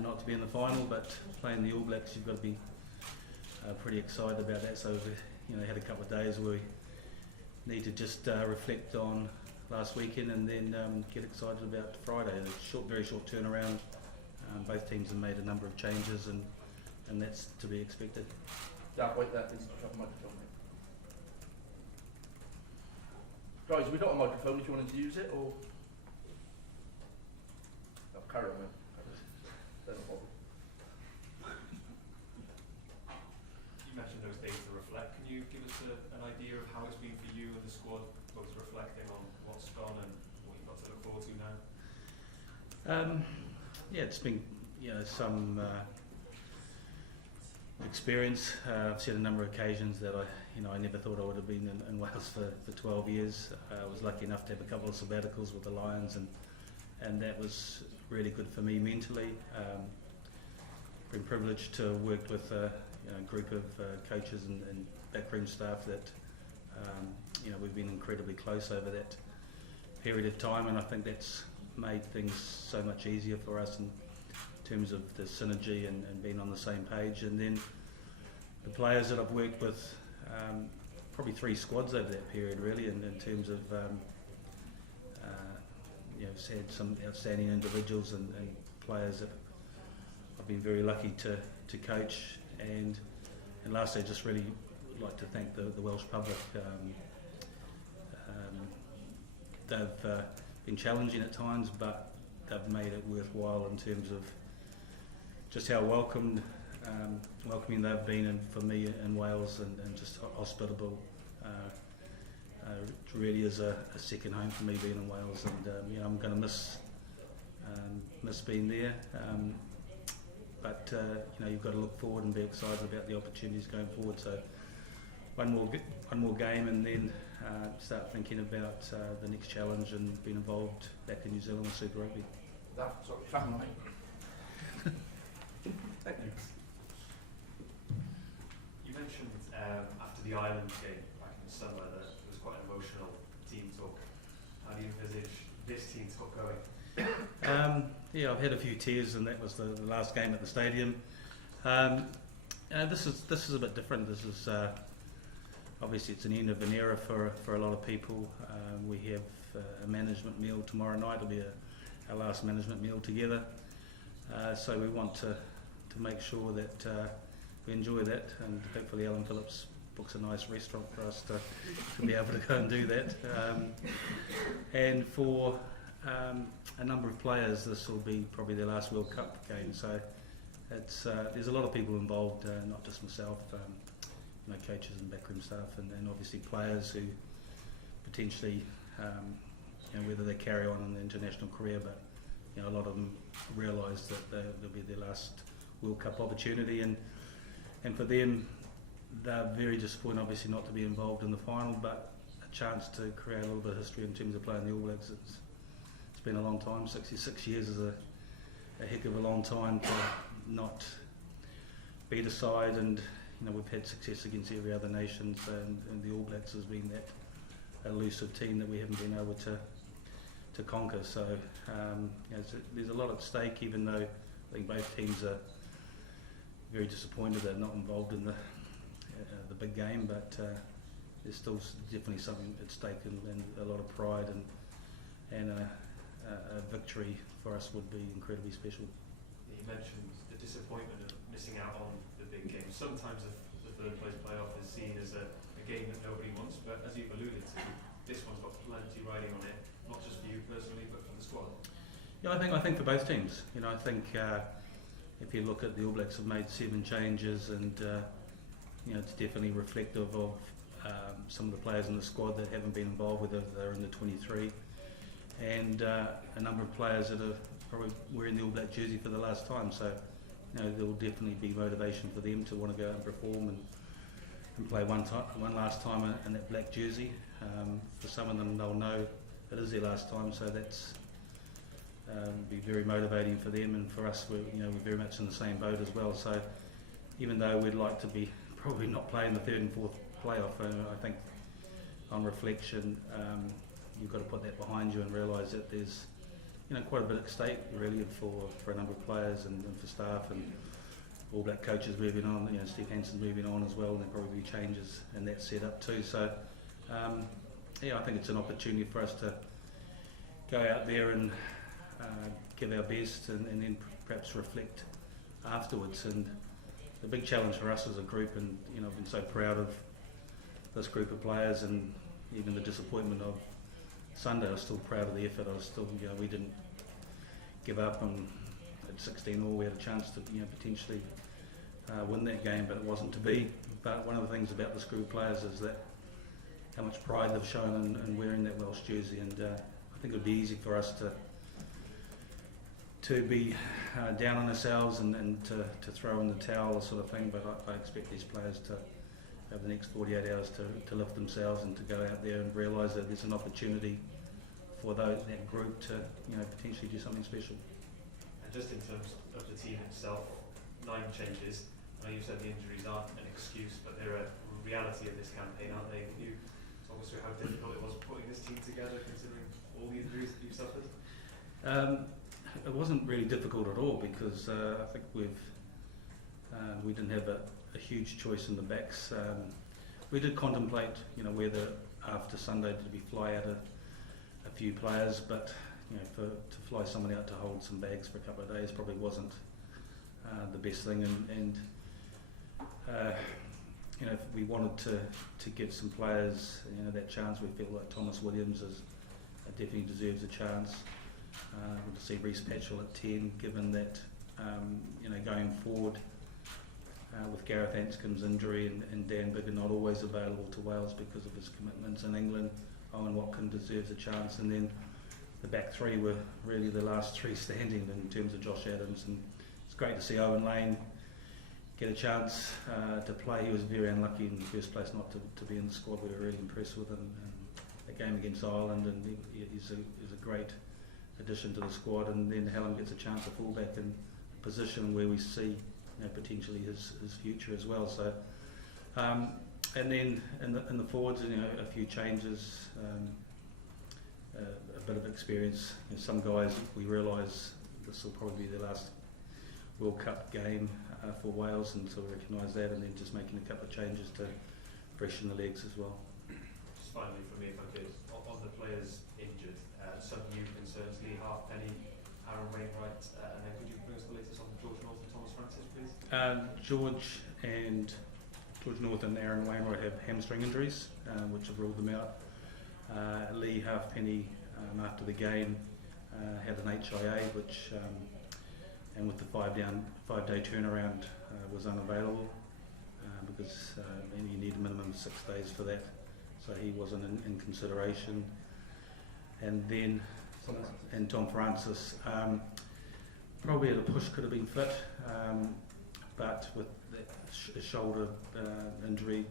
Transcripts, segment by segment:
not to be in the final, but playing the All Blacks, you've got to be pretty excited about that. So we had a couple of days where we need to just reflect on last weekend and then get excited about Friday. A very short turnaround. Both teams have made a number of changes, and that's to be expected. Wait there, please. Have a microphone, mate. Guys, we got a microphone if you wanted to use it, or no, carry on, mate. No problem. You mentioned those days to reflect. Can you give us an idea of how it's been for you and the squad, both reflecting on what's gone and what you've got to look forward to now? Yeah, it's been some experience. I've said a number of occasions that I never thought I would have been in Wales for 12 years. I was lucky enough to have a couple of sabbaticals with the Lions, and that was really good for me mentally. Been privileged to work with a group of coaches and backroom staff that we've been incredibly close over that period of time, and I think that's made things so much easier for us in terms of the synergy and being on the same page. And then the players that I've worked with, probably 3 squads over that period really, in terms of had some outstanding individuals and players that I've been very lucky to coach. And lastly, I just really like to thank the Welsh public. They've been challenging at times, but they've made it worthwhile in terms of just how welcoming they've been for me in Wales, and just hospitable. It really is a second home for me being in Wales, and I'm going to miss being there. But you've got to look forward and be excited about the opportunities going forward. So one more game, and then start thinking about the next challenge and being involved back in New Zealand with Super Rugby. That's what Thanks. You mentioned after the Ireland game back in the summer that it was quite an emotional team talk. How do you envisage this team talk going? I've had a few tears, and that was the last game at the stadium. This is a bit different. This is obviously it's an end of an era for a lot of people. We have a management meal tomorrow night. It'll be our last management meal together. So we want to make sure that we enjoy that, and hopefully Alan Phillips books a nice restaurant for us to be able to go and do that. And for a number of players, this will be probably their last World Cup game. So it's there's a lot of people involved, not just myself, coaches and backroom staff, and obviously players who potentially, whether they carry on in the international career, but a lot of them realise that they'll be their last World Cup opportunity, and for them, they're very disappointed, obviously, not to be involved in the final, but a chance to create a little bit of history in terms of playing the All Blacks. It's been a long time. 66 years is a heck of a long time to not beat a side, and we've had success against every other nation, and the All Blacks has been that elusive team that we haven't been able to conquer. So there's a lot at stake, even though I think both teams are very disappointed they're not involved in the big game, but there's still definitely something at stake, and a lot of pride, and a victory for us would be incredibly special. You mentioned the disappointment of missing out on the big game. Sometimes the third place playoff is seen as a game that nobody wants, but as you've alluded to, this one's got plenty riding on it, not just for you personally, but for the squad. Yeah, I think for both teams. I think if you look at the All Blacks have made 7 changes, and it's definitely reflective of some of the players in the squad that haven't been involved, whether they're in the 23, and a number of players that are probably wearing the All Black jersey for the last time. So there will definitely be motivation for them to want to go out and perform and play one last time in that black jersey. For some of them, they'll know it is their last time, so that's be very motivating for them, and for us, we're very much in the same boat as well. So even though we'd like to be probably not playing the 3rd and 4th playoff, I think on reflection, you've got to put that behind you and realise that there's quite a bit at stake really for a number of players and for staff, and All Black coaches moving on. Steve Hansen's moving on as well, and there'll probably be changes in that setup too. So I think it's an opportunity for us to go out there and give our best, and then perhaps reflect afterwards. And the big challenge for us as a group, and I've been so proud of this group of players, and even the disappointment of Sunday, I was still proud of the effort. I was still, we didn't give up, and at 16 all we had a chance to potentially win that game, but it wasn't to be. But one of the things about this group of players is that how much pride they've shown in wearing that Welsh jersey, and I think it would be easy for us to be down on ourselves and to throw in the towel, sort of thing. But I expect these players to have the next 48 hours to lift themselves and to go out there and realise that there's an opportunity for that group to potentially do something special. And just in terms of the team itself, 9 changes. I know you said the injuries aren't an excuse, but they're a reality of this campaign, aren't they? Can you talk us through how difficult it was putting this team together, considering all the injuries that you've suffered? It wasn't really difficult at all, because I think we didn't have a huge choice in the backs. We did contemplate, whether after Sunday did we fly out a few players, but to fly someone out to hold some bags for a couple of days probably wasn't the best thing. And if we wanted to give some players that chance, we feel like Thomas Williams definitely deserves a chance. To see Reece Patchell at 10, given that going forward with Gareth Anscombe's injury and Dan Biggar not always available to Wales because of his commitments in England, Owen Watkin deserves a chance. And then the back 3 were really the last 3 standing in terms of Josh Adams, and it's great to see Owen Lane get a chance to play. He was very unlucky in the first place not to be in the squad. We were really impressed with him in the game against Ireland, and he's a great addition to the squad. And then Hallam gets a chance at fullback in a position where we see potentially his future as well. So and then in the forwards, a few changes, a bit of experience. Some guys, we realise this will probably be their last World Cup game for Wales, and so we recognise that, and then just making a couple of changes to freshen the legs as well. Just finally for me, if I could, on the players injured, some new concerns: Lee Halfpenny, Aaron Wainwright, and then could you bring us the latest on George North and Thomas Francis, please? George North and Aaron Wainwright have hamstring injuries, which have ruled them out. Lee Halfpenny, after the game, had an HIA, which, and with the 5-day turnaround, was unavailable because you need a minimum of 6 days for that. So he wasn't in consideration. And then Tom Francis, probably at a push could have been fit, but with that shoulder injury,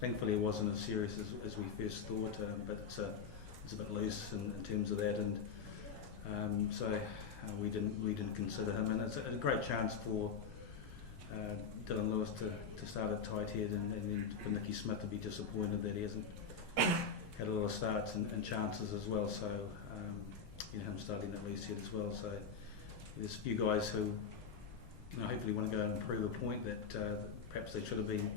thankfully it wasn't as serious as we first thought, but it's a bit loose in terms of that, and so we didn't consider him. And it's a great chance for Dylan Lewis to start at tight head, and then for Nicky Smith to be disappointed that he hasn't had a lot of starts and chances as well. So him starting at loose head as well. So there's a few guys who hopefully want to go and prove a point that perhaps they should have been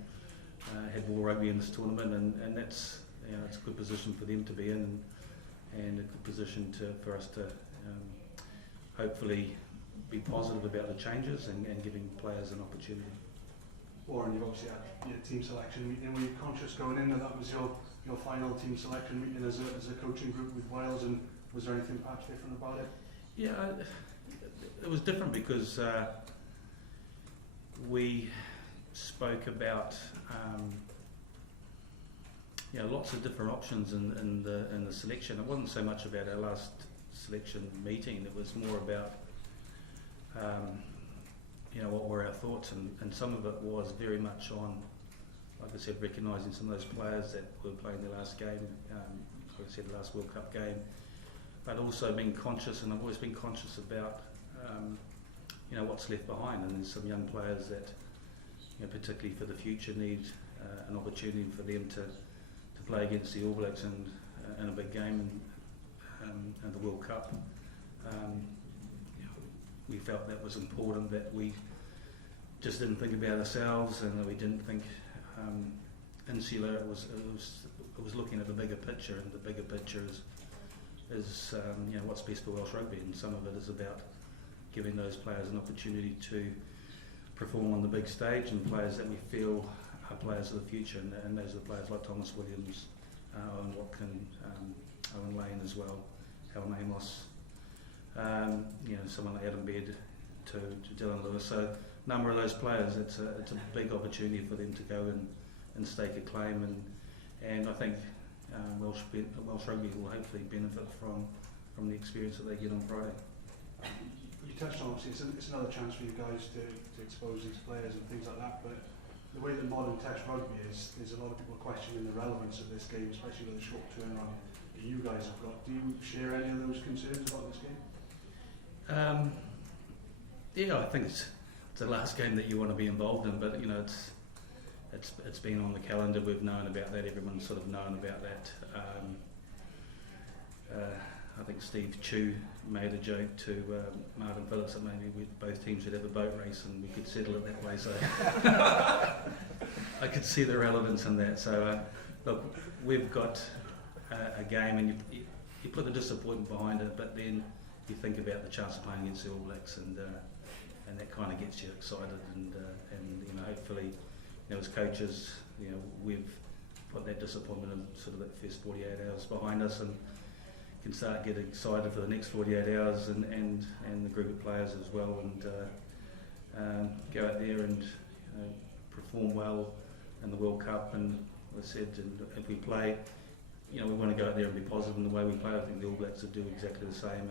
had more rugby in this tournament, and that's it's a good position for them to be in, and a good position for us to hopefully be positive about the changes and giving players an opportunity. Warren, you've obviously had your team selection meeting. Were you conscious going in that was your final team selection meeting as a coaching group with Wales, and was there anything perhaps different about it? Yeah, it was different because we spoke about lots of different options in the selection. It wasn't so much about our last selection meeting. It was more about what were our thoughts, and some of it was very much on, like I said, recognising some of those players that were playing their last game, like I said, the last World Cup game, but also being conscious, and I've always been conscious about what's left behind. And there's some young players that particularly for the future need an opportunity for them to play against the All Blacks in a big game and the World Cup. we felt that was important, that we just didn't think about ourselves and that we didn't think insular. It was looking at the bigger picture, and the bigger picture is what's best for Welsh rugby, and some of it is about giving those players an opportunity to perform on the big stage, and players that we feel are players of the future, and those are players like Thomas Williams, Owen Watkin, Owen Lane as well, Alan Amos, someone like Adam Baird to Dylan Lewis. So a number of those players, it's a big opportunity for them to go and stake a claim, and I think Welsh rugby will hopefully benefit from the experience that they get on Friday. You touched on, obviously, it's another chance for you guys to expose these players and things like that, but the way that modern Test rugby is, there's a lot of people questioning the relevance of this game, especially with the short turnaround that you guys have got. Do you share any of those concerns about this game? I think it's the last game that you want to be involved in, but it's been on the calendar. We've known about that. Everyone's sort of known about that. I think Steve Chu made a joke to Martin Phillips that maybe both teams should have a boat race and we could settle it that way. So I could see the relevance in that. So look, we've got a game, and you put the disappointment behind it, but then you think about the chance of playing against the All Blacks, and that kind of gets you excited, and hopefully, as coaches, we've put that disappointment in sort of that first 48 hours behind us, and can start getting excited for the next 48 hours, and the group of players as well, and go out there and perform well in the World Cup. And as I said, and if we play, we want to go out there and be positive in the way we play. I think the All Blacks will do exactly the same,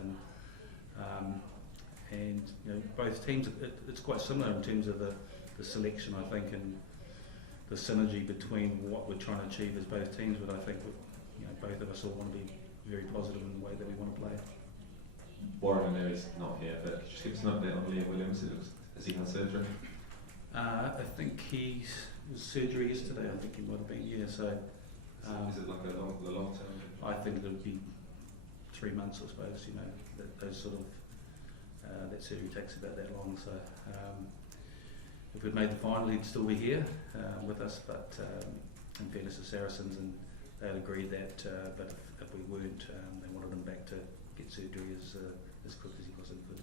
and both teams, it's quite similar in terms of the selection, I think, and the synergy between what we're trying to achieve as both teams. But I think both of us all want to be very positive in the way that we want to play. Warren, I know he's not here, but just give us an update on Liam Williams. Has he had surgery? I think he was surgery yesterday. I think he might have been, yeah. So is it like the long term? I think it would be 3 months, I suppose. Those sort of that surgery takes about that long. So if we'd made the final, he'd still be here with us. But in fairness to Saracens, and they'd agreed that. But if we weren't, they wanted him back to get surgery as quick as he possibly could.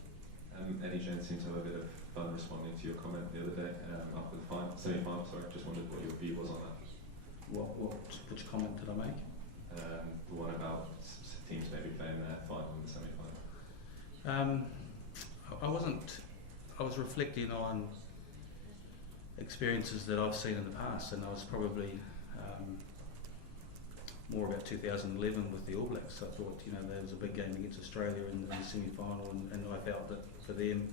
Eddie Jones seemed to have a bit of fun responding to your comment the other day after the semi-final. Sorry, just wondered what your view was on that. Which comment did I make? The one about teams maybe playing their final in the semi-final. I was reflecting on experiences that I've seen in the past, and I was probably more about 2011 with the All Blacks. I thought, there was a big game against Australia in the semi-final, and I felt that for them,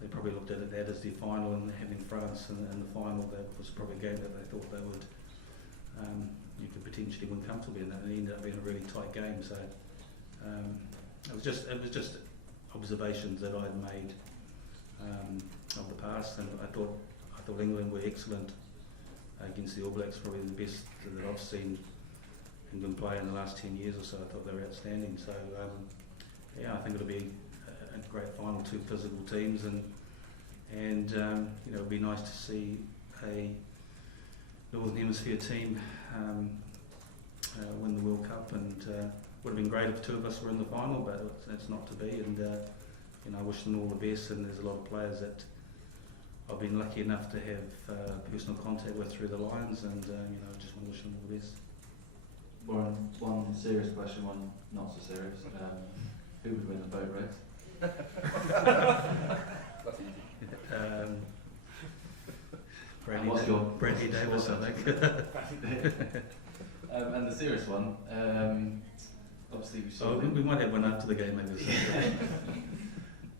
they probably looked at that as their final, and having France in the final, that was probably a game that they thought they would, you could potentially win comfortably, and it ended up being a really tight game. So it was just observations that I'd made of the past, and I thought England were excellent against the All Blacks, probably the best that I've seen England play in the last 10 years or so. I thought they were outstanding. So I think it'll be a great final, two physical teams, and it'll be nice to see a Northern Hemisphere team win the World Cup, and would have been great if two of us were in the final, but it's not to be, and I wish them all the best. And there's a lot of players that I've been lucky enough to have personal contact with through the Lions, and I just want to wish them all the best. Warren, one serious question, one not so serious. Who would win the boat race? Bradley Davis, I think. And the serious one, obviously we saw... we might have one after the game, maybe.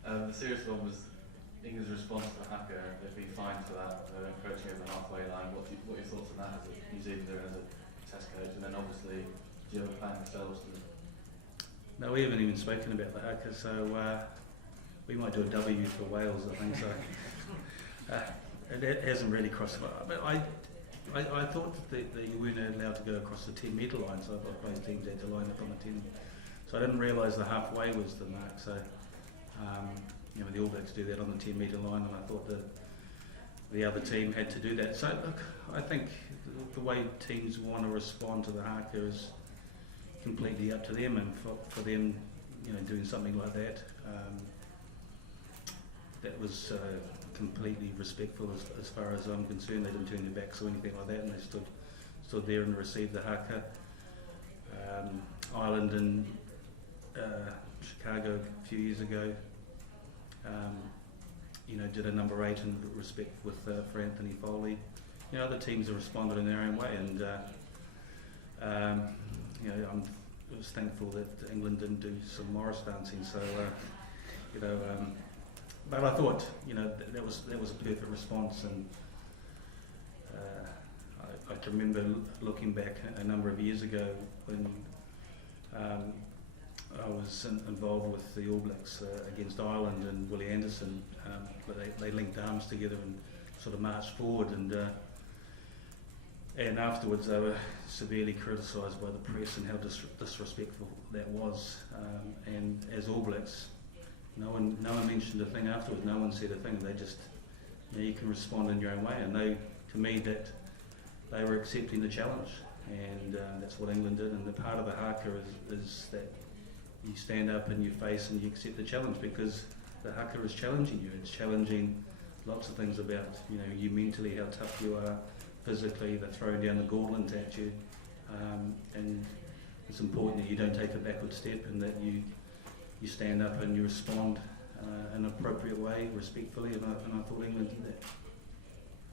The serious one was England's response to Haka. They've been fined for that, encroaching over the halfway line. What are your thoughts on that as a New Zealander and as a Test coach? And then obviously, do you have a plan yourselves to... No, we haven't even spoken about the Haka, so we might do a W for Wales, I think. So it hasn't really crossed. But I thought that you weren't allowed to go across the 10-metre line, so I thought both teams had to line up on the So I didn't realise the halfway was the mark. So you know, the All Blacks do that on the 10-metre line, and I thought that the other team had to do that. So look, I think the way teams want to respond to the haka is completely up to them, and for them, you know, doing something like that, that was completely respectful as far as I'm concerned. They didn't turn their backs or anything like that, and they stood there and received the haka. Ireland and Chicago a few years ago, you know, did a number 8 in respect with for Anthony Foley. You know, other teams have responded in their own way, and you know, I was thankful that England didn't do some Morris dancing. So you know, but I thought, you know, that was a perfect response, and I can remember looking back a number of years ago when I was involved with the All Blacks against Ireland and Willie Anderson, but they linked arms together and sort of marched forward, and afterwards they were severely criticised by the press and how disrespectful that was. And as All Blacks, no one mentioned a thing afterwards. No one said a thing. They just, you know, you can respond in your own way, and to me, that they were accepting the challenge, and that's what England did. And the part of the haka is that you stand up in your face and you accept the challenge, because the haka is challenging you. It's challenging lots of things about, you know, you mentally, how tough you are, physically. They're throwing down the gauntlet at you, and it's important that you don't take a backward step, and that you stand up and you respond in an appropriate way, respectfully, and I thought England did that.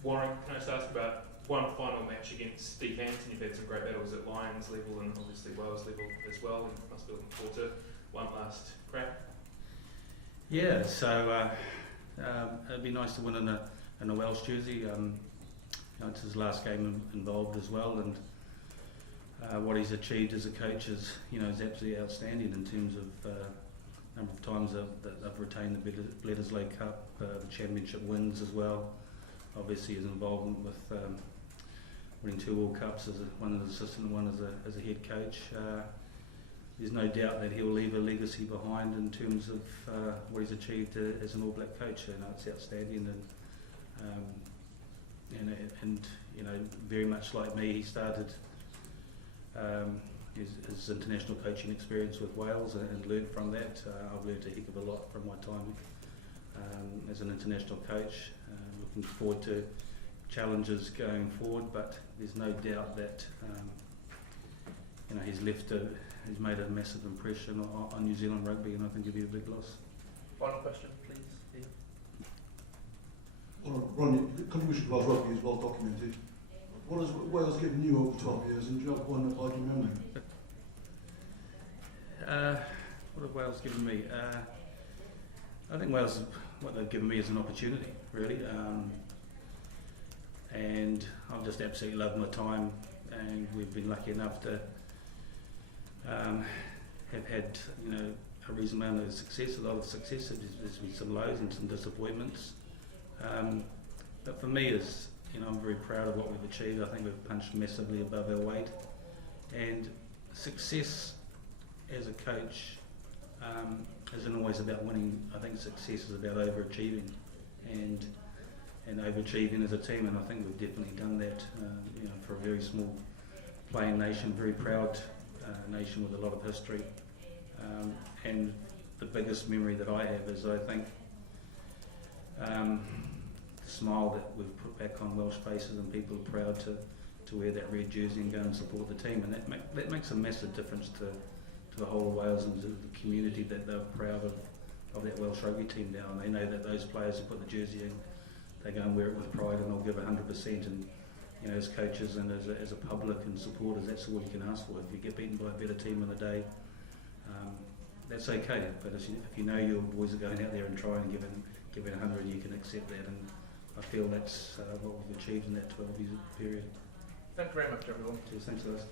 Warren, can I just ask about one final match against Steve Hampton? You've had some great battles at Lions level and obviously Wales level as well, and must be looking forward to one last crack. Yeah, so it'd be nice to win in a Welsh jersey. You know, it's his last game involved as well, and what he's achieved as a coach is, you know, is absolutely outstanding in terms of number of times that they've retained the Bledisloe Cup, the championship wins as well. Obviously, his involvement with winning 2 World Cups as one as assistant and one as a head coach. There's no doubt that he'll leave a legacy behind in terms of what he's achieved as an All Black coach. You know, it's outstanding, and you know, very much like me, he started his international coaching experience with Wales and learned from that. I've learned a heck of a lot from my time as an international coach. Looking forward to challenges going forward, but there's no doubt that you know, he's made a massive impression on New Zealand rugby, and I think it'll be a big loss. Final question, please, Ian. Well, Ron, the contribution to rugby is well documented. What has Wales given you over 12 years, and do you have one large memory? What have Wales given me? I think Wales, what they've given me is an opportunity, really. And I've just absolutely loved my time, and we've been lucky enough to have had, you know, a reasonable amount of success, a lot of success. There's been some lows and some disappointments. But for me, is, you know, I'm very proud of what we've achieved. I think we've punched massively above our weight, and success as a coach isn't always about winning. I think success is about overachieving and overachieving as a team, and I think we've definitely done that. You know, for a very small playing nation, very proud nation with a lot of history, and the biggest memory that I have is, I think, the smile that we've put back on Welsh faces, and people are proud to wear that red jersey and go and support the team, and that makes a massive difference to the whole of Wales and to the community, that they're proud of that Welsh rugby team now, and they know that those players who put the jersey in, they go and wear it with pride, and they'll give 100%. And you know, as coaches and as a public and supporters, that's all you can ask for. If you get beaten by a better team in the day, that's okay. But if you know your boys are going out there and trying and giving 100, you can accept that. And I feel that's what we've achieved in that 12-year period. Thank you very much, everyone. Cheers, thanks guys.